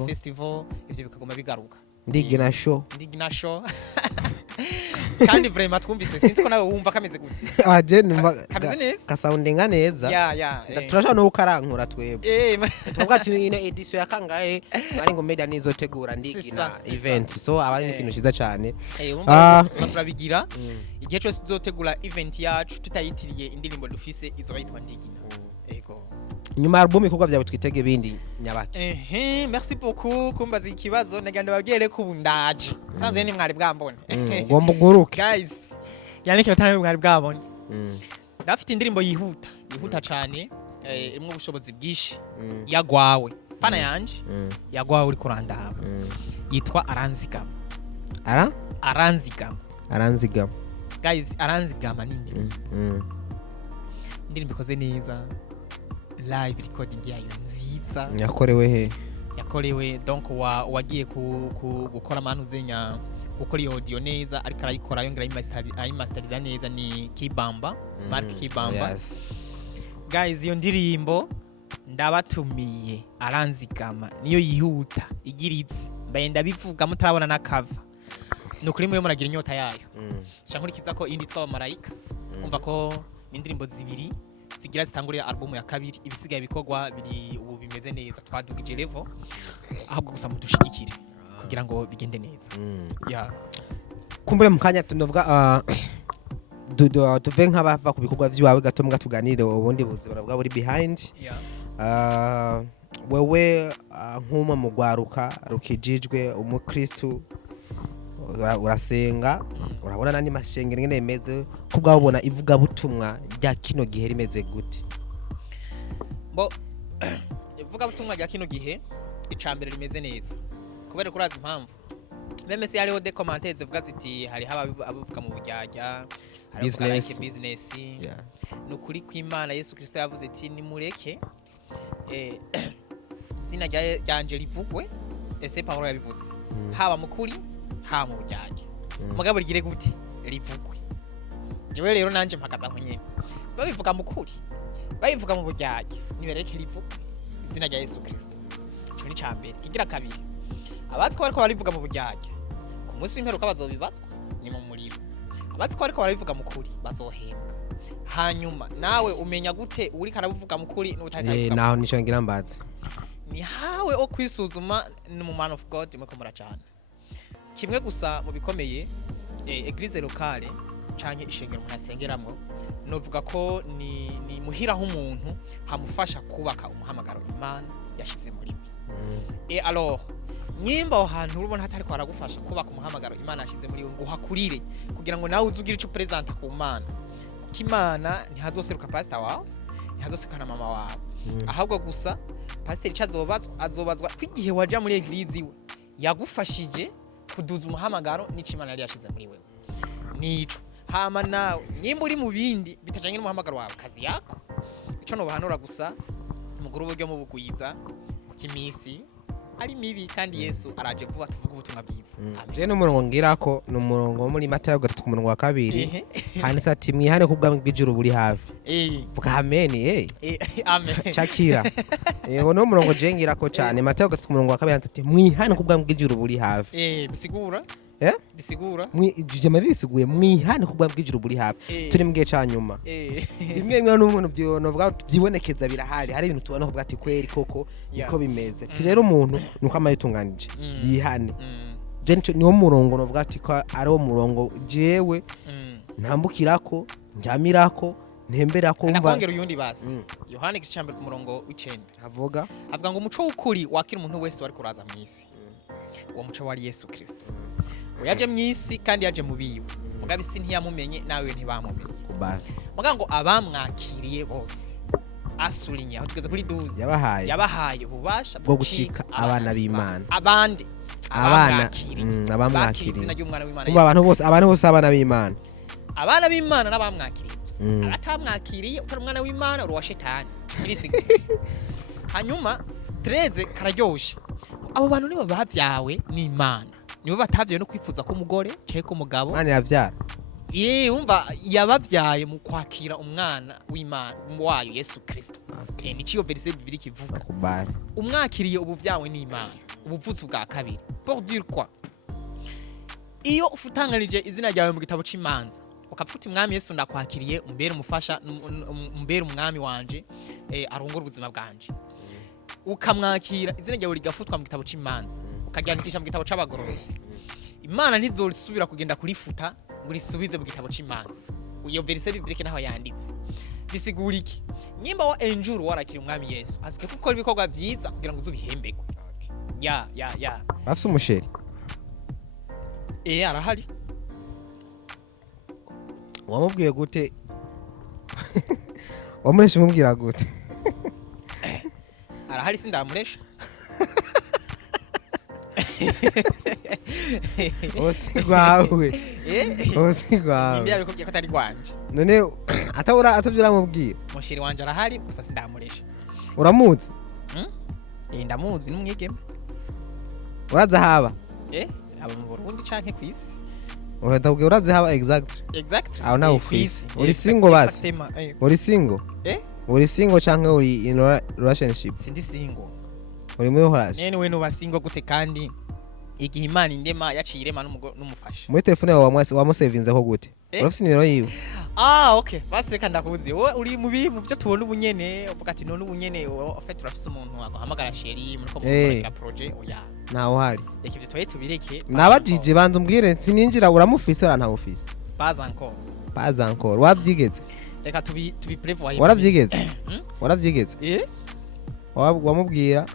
festival ivyo bikaguma bigaruka ndigina show kandi vraiment twumvise sinzi ko nawe wumva kameze gute je numva kameze neza kasoundinga neza turashobora no gukarankura twebwe tuvuga ati ino edition ya kangahe bari ngo media nizotegura ndigina event so abari ikintu ciza cyane turabigira igihe cyose tuzotegura event yacu tutayitiriye indirimbo dufise izo bayitwa ndigina ego nyuma album ikogwa byawe twitege bindi nyabaki merci beaucoup kumbaza ikibazo naganda babyere kubundaje sanze ni mwari bwambone ugomba guruke guys yanike batane mwari bwabone ndafite indirimbo yihuta cyane imwe ubushobozi bwishi yagwawe pana yanje yagwawe uri kurandaba yitwa aranzigama guys aranzigama nindi indirimbo ikoze neza live recording yayo nziza yakorewe donc wagiye gukora manu zenya gukora audio neza ariko arayikora yongera ayimasteriza neza ni Kibamba Mark Kibamba guys iyo ndirimbo ndabatumiye aranzigama niyo yihuta igiritse mbaye ndabivuga mutarabona na cover nukuri mwe muragira inyota yayo shankurikiza ko indi twa marayika umva ko indirimbo zibiri zigira zitangurira album ya kabiri ibisigaye bikogwa biri ubu bimeze neza twadugije level ahubwo gusa mudushigikire kugira ngo bigende neza kumbure mukanya tunovuga tuve nk'abava ku bikorwa by'iwawe gato mga tuganire ubundi buzima bwa buri behind wewe nk'umwe mu gwaruka rukijijwe umukristo urasenga urabona nandi mashengero ngene imeze kubwa ubona ivuga butumwa rya kino gihe rimeze gute ivuga butumwa rya kino gihe icambere rimeze neza kubera kuraza impamvu memese hariho de commentaires zivuga ziti hari abavuga mu bujyajya business nukuri kw'Imana Yesu Kristo yavuze ati nimureke zina ryanje rivugwe ese Paulo yabivuze haba mukuri ha mu bujyajya mugabo rigire gute rivugwe jewe rero nanje mpakaza nko nyene babivuga mukuri babivuga mu bujyajya nibereke rivugwe izina rya Yesu Kristo cyo ni cambere kigira kabiri abatwa bariko barivuga mu bujyajya ku munsi w'imperuka bazobibazwa ni mu muriro abatwa bariko barivuga mukuri bazohembwa hanyuma nawe umenya gute uri karavuga mukuri n'utatavuga naho nico ngira mbaza ni hawe o kwisuzuma ni mu man of God muko muracana kimwe gusa mu bikomeye eglise locale canke ishengero munasengeramo novuga ko ni muhiraho umuntu hamufasha kubaka umuhamagaro Imana yashize muri we alors nyimba aho hantu urubona hatari ko aragufasha kubaka umuhamagaro Imana yashize muri we ngo hakurire kugira ngo nawe uzugira ico presenta ku Mana Imana ntihazoseruka pastor wawe ntihazosekana mama wawe ahubwo gusa pastor azobazwa kwigihe waja muri eglise iwe yagufashije kuduza umuhamagaro n'icimana yari yashize muri wewe nico hama nawe nyimba uri mu bindi bitajanye n'umuhamagaro wawe kazi yako ico no bahanura gusa umuguru buryo mu bugwiza kukimisi ari mibi kandi Yesu araje vuba tuvuga ubutumwa bwiza je n'umurongo ngirako n'umurongo muri Matayo 3:2 handitse ati mwihane kubwa bw'ijuru buri hafi vuga amen amen chakira yego no murongo je ngirako cyane Matayo 3:2 handitse ati mwihane kubwa bw'ijuru buri hafi bisigura bisigura jamari bisiguye mwihane kubwa bw'ijuru buri hafi turi mgiye cyanyuma rimwe n'umuntu byonovuga byibonekeza birahari hari ibintu tubona kuvuga ati kweri koko niko bimeze ti rero umuntu nuko amayitunganije yihane je niwo murongo novuga ati ko ari wo murongo jewe ntambukirako njyamirako ntemberako umva nakongera uyundi basi Yohana igicambere ku murongo w'9 avuga ngo umuco w'ukuri wakira umuntu wese wari kuraza mu isi uwo muco wari Yesu Kristo yaje mwisi kandi yaje mubiwe mugabe isi ntiyamumenye nawe ntibamumenye muga ngo abamwakiriye bose asulinya aho tugeze kuri 12 yabahaye ububasha bwo gucika abana b'Imana abandi abamwakiriye izina ry'umwana w'Imana abantu bose abana b'Imana n'abamwakiriye bose atamwakiriye utari umwana w'Imana uri wa shetani birisigura hanyuma 13 kararyoshe abo bantu nibo bavyawe n'Imana nibo batavyawe no kwifuza ko umugore cye ko umugabo Imana yavyara umva yabavyaye mu kwakira umwana w'Imana wayo Yesu Kristo niciyo verset bibiri kivuga umwakiriye ubuvyawe n'Imana ubuvutsi bwa kabiri pour dire quoi iyo ufutanganije izina ryawe mu gitabo cy'imanza ukavuga umwami Yesu ndakwakiriye umbere umufasha umbere umwami wanje arongora ubuzima bwanje ukamwakira izina ryawe rigafutwa mu gitabo cy'imanza ukaryandikisha mu gitabo c'abagorozi Imana ntizorisubira kugenda kurifuta ngo risubize mu gitabo cy'imanza iyo verset biblike naho yanditse bisigura iki nyimba wa enjuru warakira umwami Yesu asike gukora ibikorwa byiza kugira ngo uzubihembegwe ya bafise umusheri arahari wamubwiye gute wamuresha umubwira gute arahari sindamuresha osigwawe Nindi yabikubye ko atari gwanje none atavyura mubwira mushiri wanje arahari gusa sindamuresha uramuzi ndamuzi n'umwigeme uraza haba aba mu Burundi canke kwisi Uradabwe uraze haba exactly aho nawe ufise uri single basi uri single uri single canke uri in relationship sindi single uri muri horasi nene we no basingle gute kandi igihe Imana indema yaciye irema n'umufasha muri telefone yawe wamusevinze ko gute urafise nimero yiwe okay basi reka ndakuzi wowe uri mu byo tubona ubunyene uvuga ati none ubunyene ofete urafise umuntu aguhamagara sheri muri ko mukorera project oya naho hari reka ibyo twaye tubireke nabajije banza umbwire sininjira uramufise ara ntamufise pas encore wabyigeze reka tubi prevoir waravyigeze wamubwira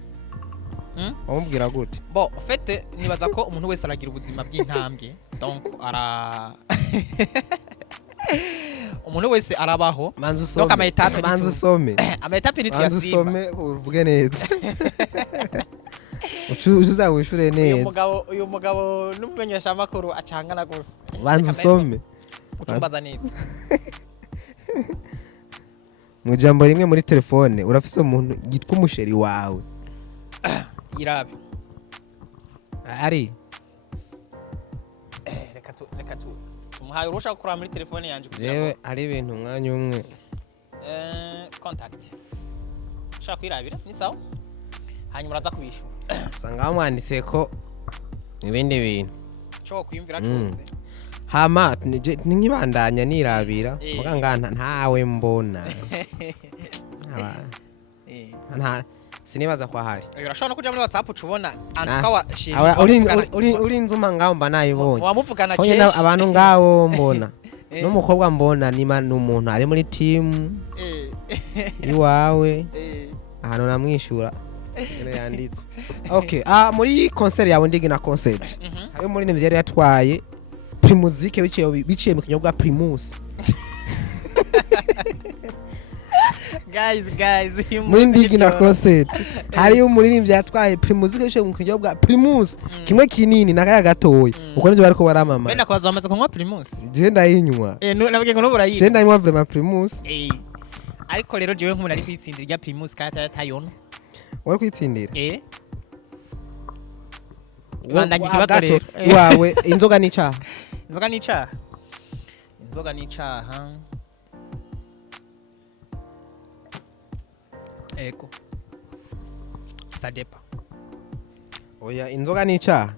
wamubwira gute bon en fait nibaza ko umuntu wese aragira ubuzima bw'intambwe donc umuntu wese arabaho donc amaetape manzu some amaetape ni tuyasiba manzu some uvuge neza ucuza wishure neza uyu mugabo n'umumenyesha makuru acangana gose manzu some utumbaza neza mu jambo rimwe muri telefone urafise umuntu yitwa umusheri wawe irabe ari reka tu umuhaye urusha gukora muri telefone yanje jewe ari ibintu umwanya umwe contact shaka kwirabira ni sawa hanyuma uraza kubishura usanga bamwanditse ko ibindi bintu cyo kwiyumvira cyose hama nkibandanya nirabira muganga ntawe mbona nta sinibaza kwa hari urashobora no kuja muri WhatsApp ucubona antukawa shiri uri nzuma ngaho mba nayibonye wamuvugana keshi abantu ngaho mbona n'umukobwa mbona nima n'umuntu ari muri team iwawe ahantu namwishura yanditse okay muri concert yawe ndigina concert hari muri nimwe yari yatwaye Primusike biciye mu kinyobwa Primus guys muri ndigina concert hari umuririmbyi yatwaye Primusike biciye mu kinyobwa Primus kimwe kinini nakaya gatoya uko nivyo bariko baramama benda kwaza bamaze kunywa Primus je ndayinywa nabwiye ngo n'uburayi je ndayinywa vraiment Primus ariko rero jewe nk'umuntu ari kwitsindira rya Primus kaya tayona wari kwitsindira bandanye kibazo rero wawe inzoga n'icaha inzoga n'icaha eko sadepa oya inzoga n'icaha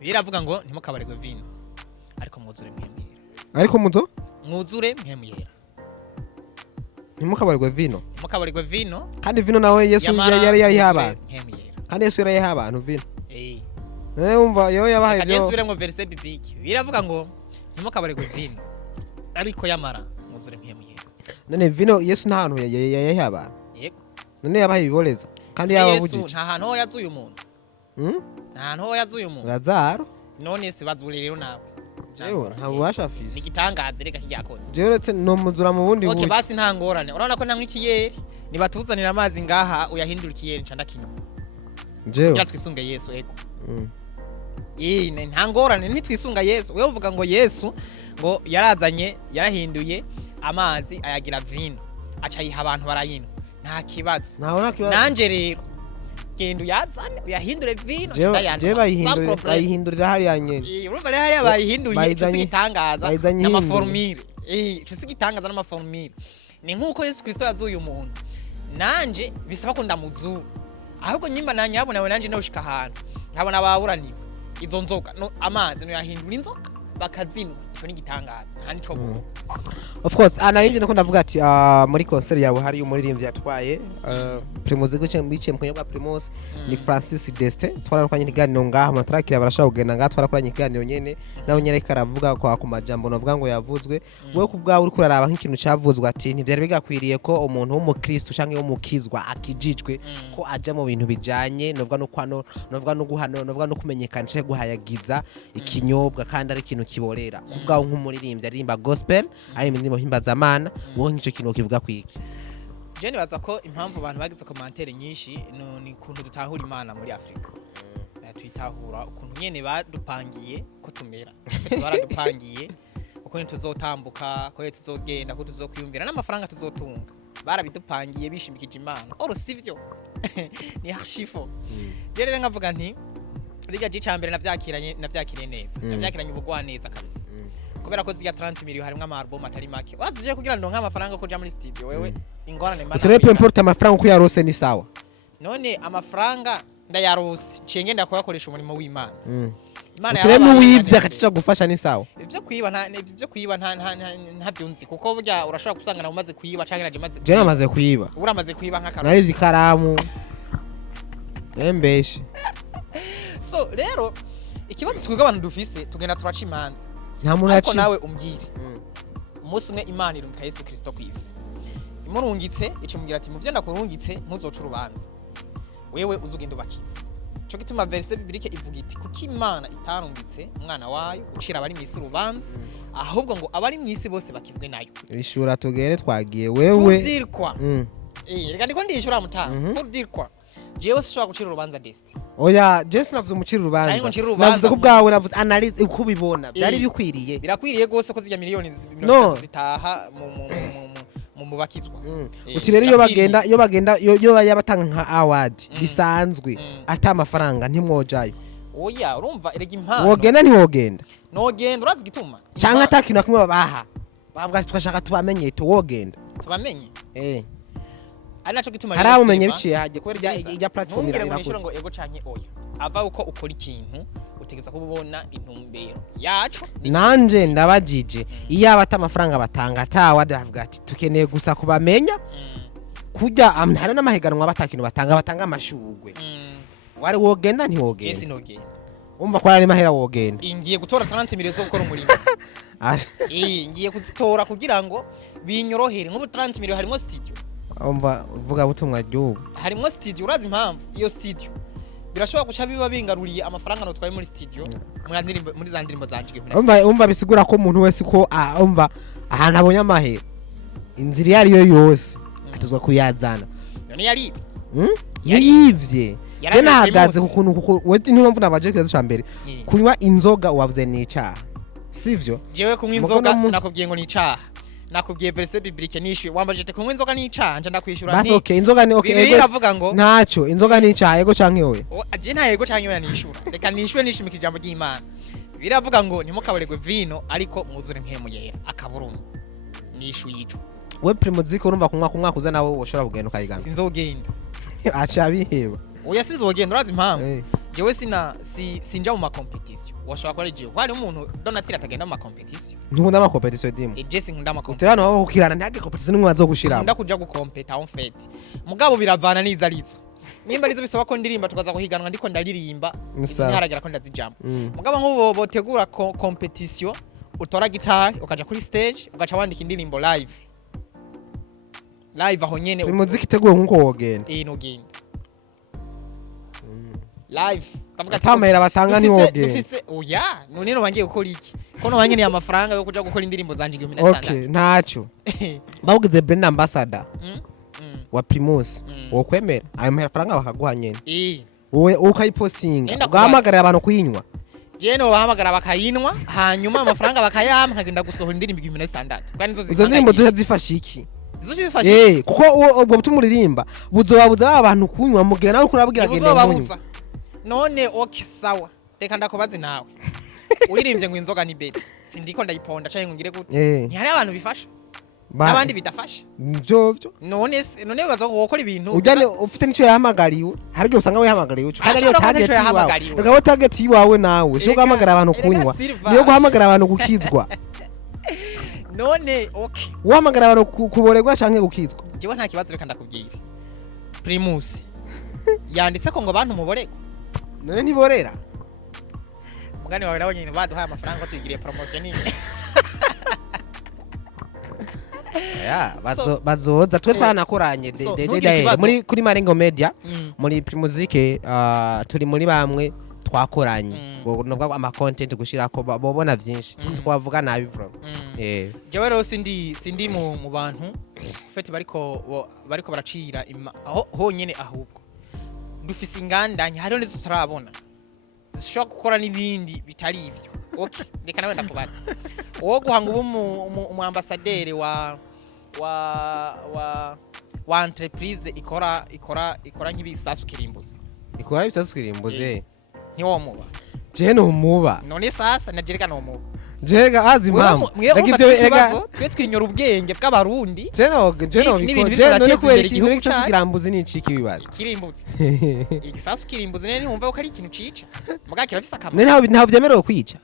biravuga ngo ntimukabaregwe vino ariko mwuzure mwemuyera ariko mwuzure mwemuyera ntimukabaregwe vino kandi vino nawe Yesu yari yaba kandi Yesu yari yaba abantu vino umva yo yabahaye byo Yesu biremwe verset biblique biravuga ngo ntimukabaregwe vino ariko yamara mwuzure mwemuyera none vino Yesu nta hantu yayahe abantu yego none yabahaye biboleza kandi yabavugije Yesu nta hantu ho yazuye umuntu nta hantu ho yazuye umuntu Lazaro none se bazure rero nawe jewe nta bubasha afise nigitangaze reka kijyakoze jewe retse no muzura mu bundi okay basi nta ngorane urabona ko nta ikiyeri nibatuzanira amazi ngaha uyahindura ikiyeri canda kinyo jewe kugira twisunge Yesu ego nta ngorane ntitwisunga Yesu wewe uvuga ngo Yesu ngo yarazanye yarahinduye amazi ayagira vino acayiha abantu barayinwa nta kibazo nanje rero gendo yazane uyahindure vino je bayihindurira hariya nyene urumva rero hariya bayihinduriye tusigitangaza n'amaformire tusigitangaza n'amaformire ni nkuko Yesu Kristo yazuye umuntu nanje bisaba ko ndamuzura ahubwo nyimba nanyabona we nanje noshika ahantu nkabona ababuraniwe izo nzoga no amazi no yahindura inzoga bakazinwa ico ni gitangaza nta nico bo of course analinje nako ndavuga ati muri concert yawe hari umuririmbyi yatwaye Primus guce mbice mukanyobwa Primus ni Francis Destin twarakoranye ikiganiro ngaha matarakira barashaka kugenda ngaha twarakoranye ikiganiro nyene nawe nyene karavuga kwa ku majambo novuga ngo yavuzwe wewe kubwawe uri kuraraba nk'ikintu cyavuzwe ati ntivyari bigakwiriye ko umuntu w'umukristo canke w'umukizwa akijijwe ko aja mu bintu bijanye novuga no kwano novuga no guhano novuga no kumenyekanisha guhayagiza ikinyobwa kandi ari ikintu kiborera kubwawe nk'umuririmbyi aririmba gospel ari imirimo himbazamana wowe nk'ico kintu kivuga kwiki Jeni baza ko impamvu abantu bagize commentaire nyinshi ni kuntu dutahura Imana muri Afrika tuyitahura ukuntu nyene badupangiye ko tumera baradupangiye uko tuzotambuka ko tuzogenda ko tuzokwiyumvira n'amafaranga tuzotunga barabidupangiye bishimikije Imana oro sivyo ni hashifo rero ngavuga nti biga gicambere navyakiranye neza navyakiranye ubugwa neza kabisa kubera ko ziga 30 million harimwe ama album atari make wazije kugira ndonka amafaranga ko ja muri studio wewe ingorane mana Trepe importe amafaranga ko yarose ni sawa none amafaranga ndayarose cenge ndakoyakoresha umurimo w'Imana Imana yarabanye wivye akacica gufasha ni sawa ivyo kwiba nta byunzi kuko burya urashobora gusanga na umaze kwiba canke naje maze je namaze kwiba uramaze kwiba nk'akara nari zikaramu embeshe so rero ikibazo twiga abantu dufise tugenda turaca imanza nta muntu ariko nawe umbwire umunsi umwe Imana irumika Yesu Kristo kwisi imurungitse icumugira ati muvye ndakurungitse ntuzoca urubanza wewe uzugenda bakiza cyo gituma verse bibilike ivuga iti kuki Imana itarungitse umwana wayo ucira abari mwisi urubanza ahubwo ngo abari mwisi bose bakizwe nayo bishura tugere twagiye wewe udirkwa reka ndiko ndishura mutanga udirkwa jewe sishobora gucira urubanza Desti oya Jesse navuze umucira urubanza navuze ko bwawe navuze analyze uko bibona byari bikwiriye birakwiriye gose ko zijya miliyoni zitaha mu bakizwa uti rero iyo bagenda yo yabatanga nka award bisanzwe ata amafaranga ntimwojayo oya urumva erega impano wogenda ntiwogenda nogenda urazi gituma cyangwa atakintu nakimwe babaha bavuga twashaka tubamenye tubamenye ari naco gituma hari umenye biciye haje kubera ijya platform irakugira ngo ego canke oya ava uko ukora ikintu utegeza kubona intumbero yacu nanje ndabajije iyo abata amafaranga batanga atawa ndavuga ati tukeneye gusa kubamenya kujya hari n'amahiganwa batakintu batanga amashugwe wari wogenda ntiwogenda Jesse nogenda umva ko ari mahera wogenda ingiye gutora 30 million zo gukora umurimo ngiye kuzitora kugira ngo binyorohere nk'ubu 30 million harimo studio umva vuga butumwa gihugu harimo studio urazi impamvu iyo studio birashobora guca biba bingaruriye amafaranga no twaye muri studio muri za ndirimbo zanje umva bisigura ko umuntu wese ko umva ahantu abonye amahera inzira yari yo yose atuzwa kuyazana none yari yivye je nahagaze kukuntu kuko wewe ntimpamvu nabaje kweza cyambere kunywa inzoga wavuze ni icaha sivyo jewe kunywa inzoga sinakubwiye ngo ni icaha nakubwiye verse biblique nishwe wambajete kunywa inzoga ni icaha nje ndakwishura nti okay inzoga ni okay ego iravuga ngo ntaco inzoga ni icaha ego canke oya aje nta ego canke oya nishura reka nishwe nishimika ijambo ry'Imana biravuga ngo ntimukaboregwe vino ariko mwuzure mpemu yera akaburungu nishu yico we primoziko urumva kunywa kuza nawe woshora kugenda ukayigana sinzogenda acha biheba oya sinzogenda urazi impamvu jewe sinja mu ma competition washobora kwa jewe kwari umuntu donatira atagenda mu ma competition nkunda ma competition dimu Jesse nkunda ma competition uterano aho kukirana ntage competition nimwe bazogushira nkunda kuja gukompeta en fait mugabo biravana niza arizo nimba arizo bisaba ko ndirimba tukaza kuhiganwa ndiko ndaririmba ntiharagera ko ndazijama mugabo nk'ubu botegura competition utora guitar ukaja kuri stage ugaca wandika indirimbo live aho nyene primoziki teguye nkuko wogenda nogenda live kavuga tamera batanga ni woge dufise oya none no bangiye gukora iki kono bangiye amafaranga yo kuja gukora indirimbo zanje 2006 okay ntaco bavugize brand ambassador wa Primus wokwemera ayo mafaranga bakaguha nyene wowe ukayipostinga ugahamagarira abantu kuyinywa je no bahamagara bakayinwa hanyuma amafaranga bakayampa nkagenda gusohora indirimbo 2006 kandi zo izo ndirimbo zifasha iki zifasha kuko ubwo butumuririmba buzobabuza abantu kunywa mugira nawe kurabwira genda munywa none okay sawa reka ndakubaze nawe uririmbye ngo inzoga ni baby sindiko ndayiponda canke ngire gute ntihari abantu bifasha n'abandi bidafasha byo none baza gukora ibintu ujane ufite nico yahamagariwe harige usanga we yahamagariwe kandi ariyo target yawe reka target yawe nawe sho guhamagara abantu kunywa niyo guhamagara abantu gukizwa none okay uhamagara abantu kuboregwa canke gukizwa jewe nta kibazo reka ndakubwira Primus yanditse ko ngo abantu muboregwa none ntiborera mugani wawe nabo nyine baduhaye amafaranga tuyigiriye promotion nini bazoza twe twaranakoranye muri kuri Malengo Media muri Primuzike turi muri bamwe twakoranye nubwo ama content gushirako bobona byinshi twavuga nabi bro jewe rero sindi mu bantu fete bariko baracira honyene ahubwo dufise inganda hariho nizo turabona zishobora gukora n'ibindi bitari ivyo okay reka nawe ndakubaza uwo guhanga umu ambassadeur wa entreprise ikora nk'ibisasu kirimbuzi ni wo muba je no muba none sasa najereka no muba jega azi mama twe twinyora ubwenge bw'abarundi je no none kwera ikintu cyose kirambuzi ni ciki bibaza kirimbuzi igisasu kirimbuzi nene humva ko ari ikintu cica muga kirafisa akamaro ntaho byemerewe kwica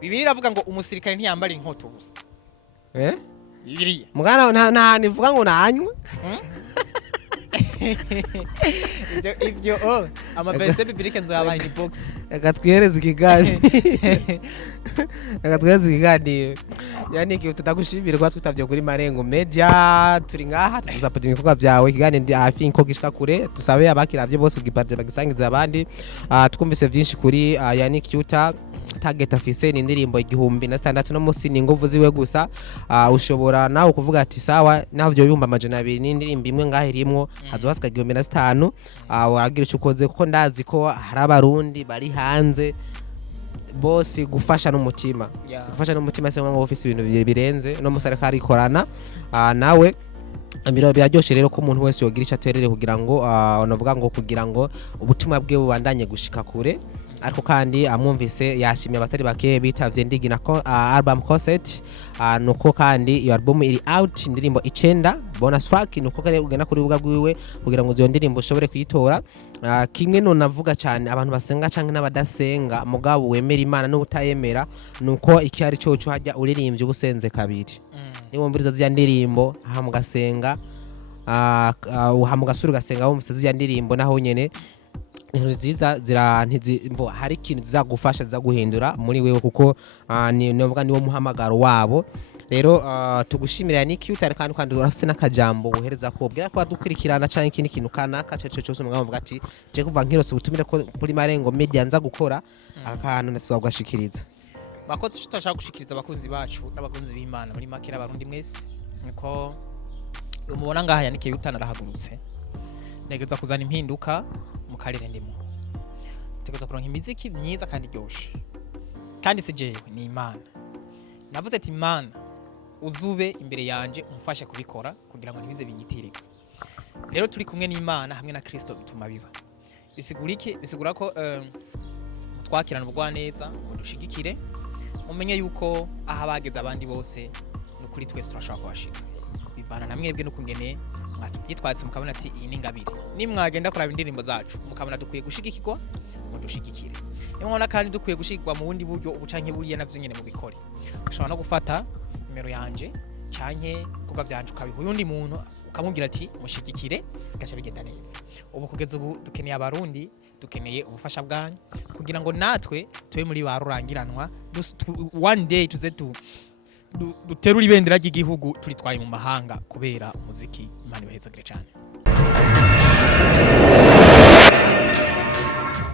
Bibiliya iravuga ngo umusirikare ntiyambara inkoto gusa Bibiliya mugana nta nivuga ngo nanywe ivyo amabeste bibilike nzabaye ni box agatwereza ikigani yani ki tutagushimira kwa twitavye kuri Malengo Media turi ngaha tuzapata ibikorwa byawe ikigani ndi hafi inko gishika kure tusabe abakiravye bose kugiparje bagisangiza abandi twumvise byinshi kuri yani Kyuta target afise ni indirimbo 1600 no musi ni nguvu ziwe gusa ushobora nawe kuvuga ati sawa naho byo bihumba amajana 2 ni indirimbo imwe ngahirimwo hazobasika 2005 waragira ukoze kuko ndazi ko hari abarundi bari hanze Bose gufasha n'umutima gufasha n'umutima se ngo ofisi ibintu birenze no musare kari korana nawe Amiro biraryoshe rero ko umuntu wese yogirisha terere kugira ngo onavuga ngo kugira ngo ubutumwa bwe bubandanye gushika kure ariko kandi amwumvise yashimye abatari bake bitavye ndigina album concert nuko kandi iyo album iri out indirimbo 9 bonus track nuko kare ugena kuri buga bwiwe kugira ngo iyo ndirimbo ushobore kuyitora kimwe no navuga cyane abantu basenga canke n'abadasenga mugabo wemera Imana no utayemera nuko iki ari cyo hajya uririmbye ubusenze kabiri niwumviriza zya ndirimbo aha mugasenga mugasura ugasenga wumvise zya ndirimbo naho nyene nziza zirantizimbo hari ikintu zizagufasha zizaguhindura muri wewe kuko novuga niwo muhamagaro wabo rero tugushimira ni Kyuta kandi urafise n'akajambo uhereza ko bwira ko dukurikirana canke ikindi kintu kanaka cece cyose muvuga ati je kuva nkirose ubutumire kuri Malengo Media nza gukora akantu natuzagashikiriza bakoze tutashaka gushikiriza abakunzi bacu n'abakunzi b'Imana muri makira abarundi mwese niko umubona ngaha yanike Kyuta narahagurutse negeza kuzana impinduka mu karere ndimo tegeza kuronka imiziki myiza kandi ryoshe kandi sijewe ni Imana navuze ati Imana uzube imbere yanje umfashe kubikora kugira ngo nibize binyitirike rero turi kumwe n'Imana hamwe na Kristo bituma biba bisigura ko twakirana ubwa neza ngo dushigikire umenye yuko aha bageze abandi bose no kuri twese turashaka kubashika bivana na mwebwe no kungene mwatubyitwatse mukabona ati iyi ni ngabire nimwagenda kuraba indirimbo zacu mukabona dukwiye gushigikirwa ngo dushigikire nimwona kandi dukwiye gushigwa mu bundi buryo ubucanke buriye navyo nyene mu bikore ushobora no gufata nimero yanje canke kuba byanje ukabiha undi muntu ukamubwira ati mushigikire gasha bigenda neza ubu kugeza ubu dukeneye abarundi dukeneye ubufasha bwanyu kugira ngo natwe tube muri barurangiranwa one day tuze duterura ibendera ry'igihugu turi twaye mu mahanga kubera umuziki Imana ibahezagire cyane.